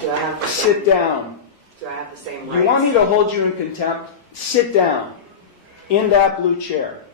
Do I have to Sit down. Do I have the same rights? You want me to hold you in contempt? Sit down. In that blue chair.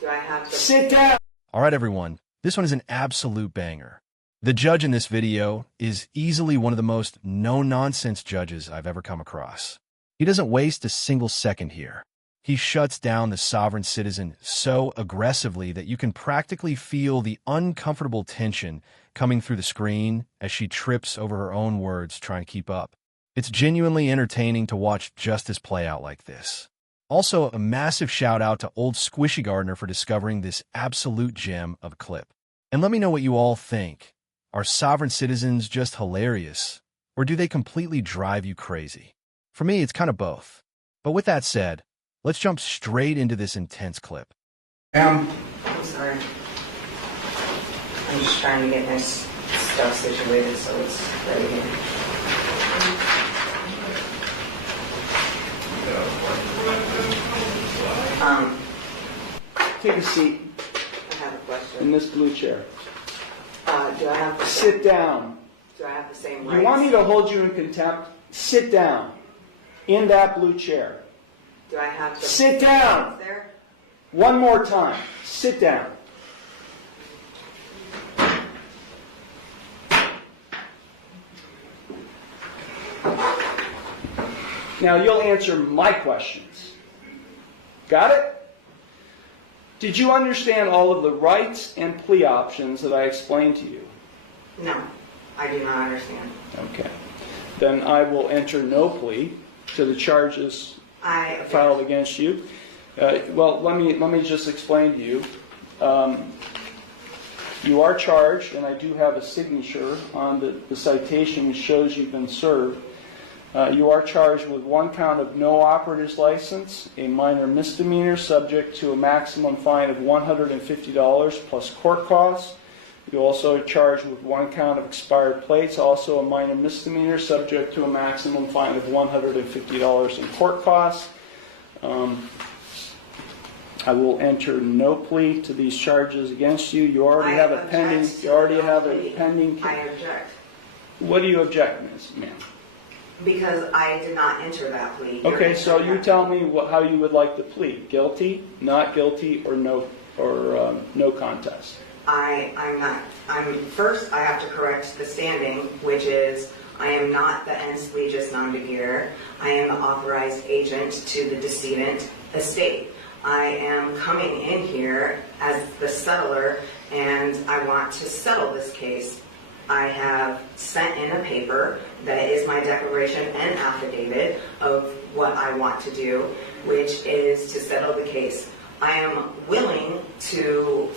Do I have to Sit down. All right, everyone. This one is an absolute banger. The judge in this video is easily one of the most no-nonsense judges I've ever come across. He doesn't waste a single second here. He shuts down the sovereign citizen so aggressively that you can practically feel the uncomfortable tension coming through the screen as she trips over her own words trying to keep up. It's genuinely entertaining to watch justice play out like this. Also, a massive shout out to Old Squishy Gardener for discovering this absolute gem of a clip. And let me know what you all think. Are sovereign citizens just hilarious, or do they completely drive you crazy? For me, it's kind of both. But with that said, let's jump straight into this intense clip. I'm sorry. I'm just trying to get my stuff situated so it's ready here. Take a seat I have a question. in this blue chair. Do I have to Sit down. Do I have the same rights? You want me to hold you in contempt? Sit down. In that blue chair. Do I have to Sit down. there? One more time. Sit down. Now you'll answer my questions. Got it? Did you understand all of the rights and plea options that I explained to you? No, I do not understand. Okay. Then I will enter no plea to the charges I filed against you. Well, let me just explain to you. You are charged, and I do have a signature on the citation which shows you've been served. You are charged with 1 count of no operator's license, a minor misdemeanor subject to a maximum fine of $150 plus court costs. You also are charged with 1 count of expired plates, also a minor misdemeanor subject to a maximum fine of $150 in court costs. I will enter no plea to these charges against you. You already have a pending. You already have a pending. I object. What do you object, ma'am? Because I did not enter that plea. Okay, so you tell me how you would like to plead: guilty, not guilty, or no contest. I'm not. First, I have to correct the standing, which is I am not the ens legis non dheere. I am the authorized agent to the decedent estate. I am coming in here as the settler, and I want to settle this case. I have sent in a paper that is my declaration and affidavit of what I want to do, which is to settle the case. I am willing to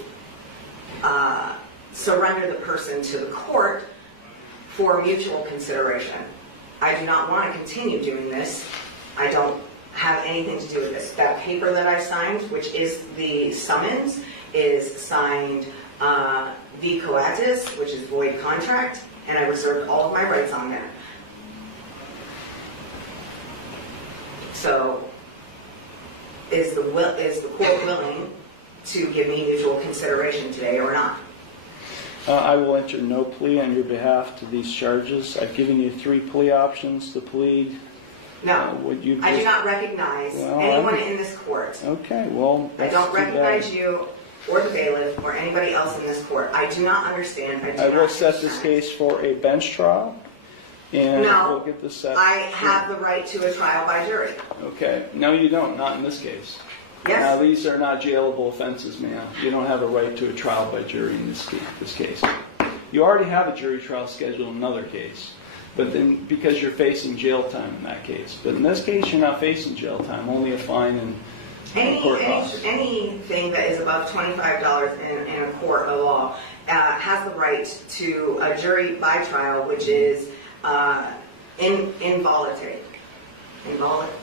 surrender the person to the court for mutual consideration. I do not want to continue doing this. I don't have anything to do with this. That paper that I signed, which is the summons, is signed v coatis, which is void contract, and I reserved all of my rights on there. So, is the court willing to give me mutual consideration today or not? I will enter no plea on your behalf to these charges. I've given you 3 plea options to plead. No, I do not recognize anyone in this court. Okay, well, I don't recognize you or the bailiff or anybody else in this court. I do not understand. I will set this case for a bench trial, and we'll get this set. I have the right to a trial by jury. Okay, no you don't, not in this case. Yes. Now these are not jailable offenses, ma'am. You don't have a right to a trial by jury in this case. You already have a jury trial scheduled in another case, but then because you're facing jail time in that case. But in this case, you're not facing jail time, only a fine and court costs. Anything that is above $25 in a court of law has the right to a jury by trial, which is involuntary. Involuntary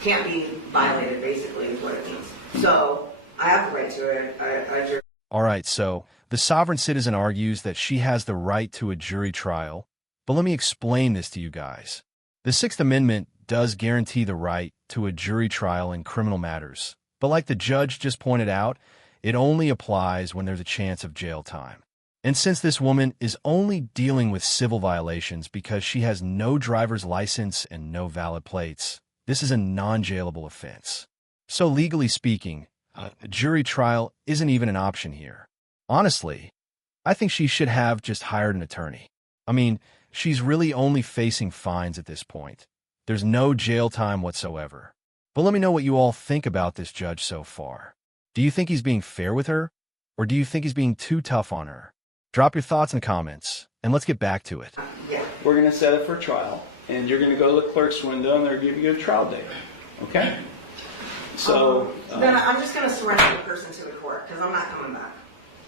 can't be violated, basically, is what it means. So I have the right to a jury. All right, so the sovereign citizen argues that she has the right to a jury trial, but let me explain this to you guys. The Sixth Amendment does guarantee the right to a jury trial in criminal matters, but like the judge just pointed out, it only applies when there's a chance of jail time. And since this woman is only dealing with civil violations because she has no driver's license and no valid plates, this is a non-jailable offense. So legally speaking, a jury trial isn't even an option here. Honestly, I think she should have just hired an attorney. I mean, she's really only facing fines at this point. There's no jail time whatsoever. But let me know what you all think about this judge so far. Do you think he's being fair with her? Or do you think he's being too tough on her? Drop your thoughts in the comments, and let's get back to it. Yeah. We're going to set it for trial, and you're going to go to the clerk's window, and they're going to give you a trial date. Okay? So... then I'm just going to surrender the person to the court, because I'm not coming back.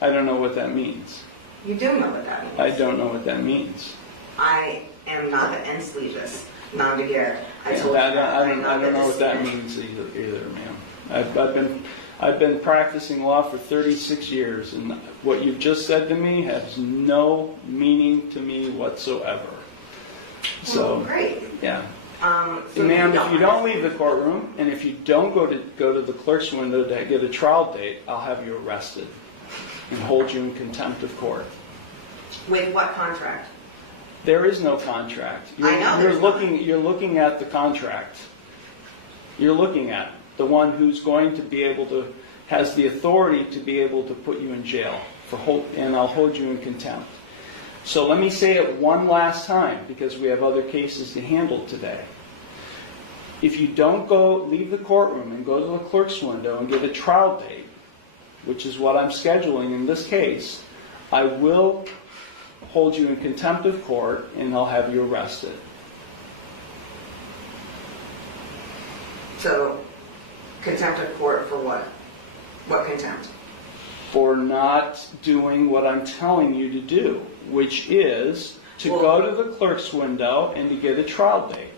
I don't know what that means. You do know what that means. I don't know what that means. I am not the ensleges, non-begeer. I told you I that. don't know what that means either, ma'am. I've been practicing law for 36 years, and what you've just said to me has no meaning to me whatsoever. So, great. Yeah. So ma'am, if you don't leave the courtroom, and if you don't go to the clerk's window to get a trial date, I'll have you arrested and hold you in contempt of court. With what contract? There is no contract. I know You're looking at the contract. You're looking at the one who's going to be able to, has the authority to be able to put you in jail, and I'll hold you in contempt. So let me say it one last time, because we have other cases to handle today. If you don't leave the courtroom and go to the clerk's window and get a trial date, which is what I'm scheduling in this case, I will hold you in contempt of court and I'll have you arrested. So, contempt of court for what? What contempt? For not doing what I'm telling you to do, which is to go to the clerk's window and to get a trial date.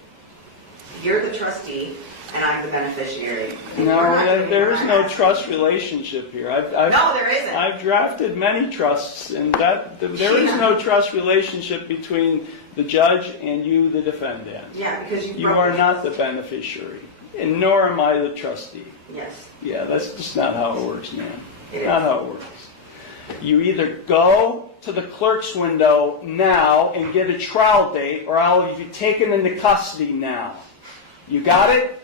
You're the trustee and I'm the beneficiary. No, there is no trust relationship here. No, there isn't. I've drafted many trusts, and there is no trust relationship between the judge and you, the defendant. Yeah, because you are not the beneficiary, and nor am I the trustee. Yes. Yeah, that's just not how it works, man. It Not is. how it works. You either go to the clerk's window now and get a trial date, or I'll have you taken into custody now. You got it?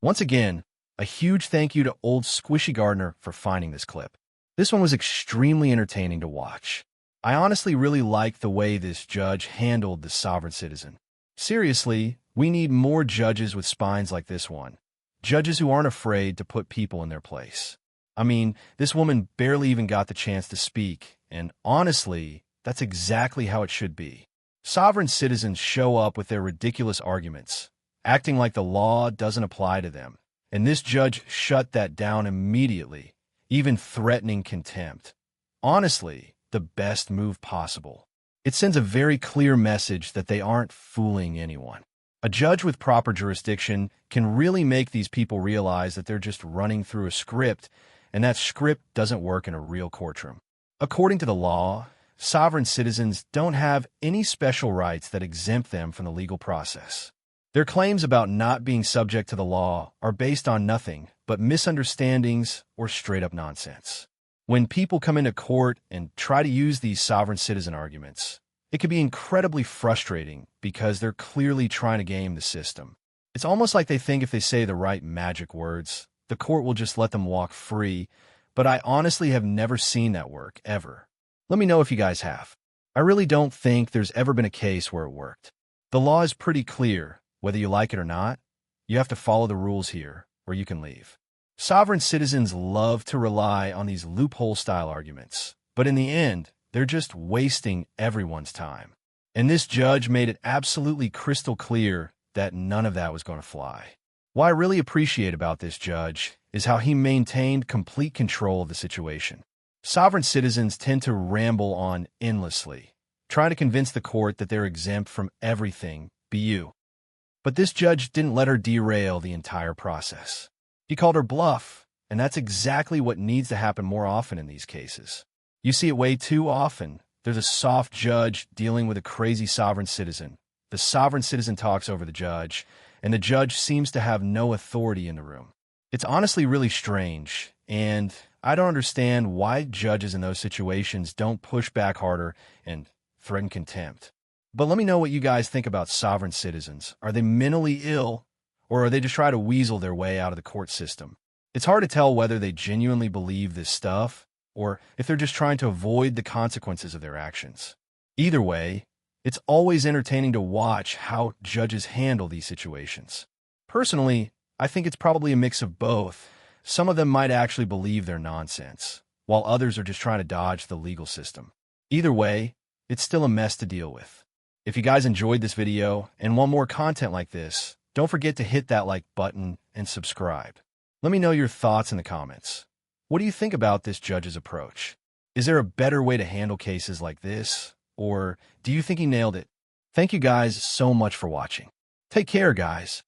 Once again, a huge thank you to Old Squishy Gardener for finding this clip. This one was extremely entertaining to watch. I honestly really liked the way this judge handled the sovereign citizen. Seriously, we need more judges with spines like this one. Judges who aren't afraid to put people in their place. I mean, this woman barely even got the chance to speak, and honestly, that's exactly how it should be. Sovereign citizens show up with their ridiculous arguments, acting like the law doesn't apply to them. And this judge shut that down immediately, even threatening contempt. Honestly, the best move possible. It sends a very clear message that they aren't fooling anyone. A judge with proper jurisdiction can really make these people realize that they're just running through a script, and that script doesn't work in a real courtroom. According to the law, sovereign citizens don't have any special rights that exempt them from the legal process. Their claims about not being subject to the law are based on nothing but misunderstandings or straight-up nonsense. When people come into court and try to use these sovereign citizen arguments, it can be incredibly frustrating because they're clearly trying to game the system. It's almost like they think if they say the right magic words, the court will just let them walk free, but I honestly have never seen that work, ever. Let me know if you guys have. I really don't think there's ever been a case where it worked. The law is pretty clear, whether you like it or not. You have to follow the rules here, or you can leave. Sovereign citizens love to rely on these loophole-style arguments, but in the end, they're just wasting everyone's time. And this judge made it absolutely crystal clear that none of that was going to fly. What I really appreciate about this judge is how he maintained complete control of the situation. Sovereign citizens tend to ramble on endlessly, trying to convince the court that they're exempt from everything but you. But this judge didn't let her derail the entire process. He called her bluff, and that's exactly what needs to happen more often in these cases. You see it way too often. There's a soft judge dealing with a crazy sovereign citizen. The sovereign citizen talks over the judge, and the judge seems to have no authority in the room. It's honestly really strange, and I don't understand why judges in those situations don't push back harder and threaten contempt. But let me know what you guys think about sovereign citizens. Are they mentally ill, or are they just trying to weasel their way out of the court system? It's hard to tell whether they genuinely believe this stuff, or if they're just trying to avoid the consequences of their actions. Either way, it's always entertaining to watch how judges handle these situations. Personally, I think it's probably a mix of both. Some of them might actually believe they're nonsense, while others are just trying to dodge the legal system. Either way, it's still a mess to deal with. If you guys enjoyed this video and want more content like this, don't forget to hit that like button and subscribe. Let me know your thoughts in the comments. What do you think about this judge's approach? Is there a better way to handle cases like this? Or do you think he nailed it? Thank you guys so much for watching. Take care, guys.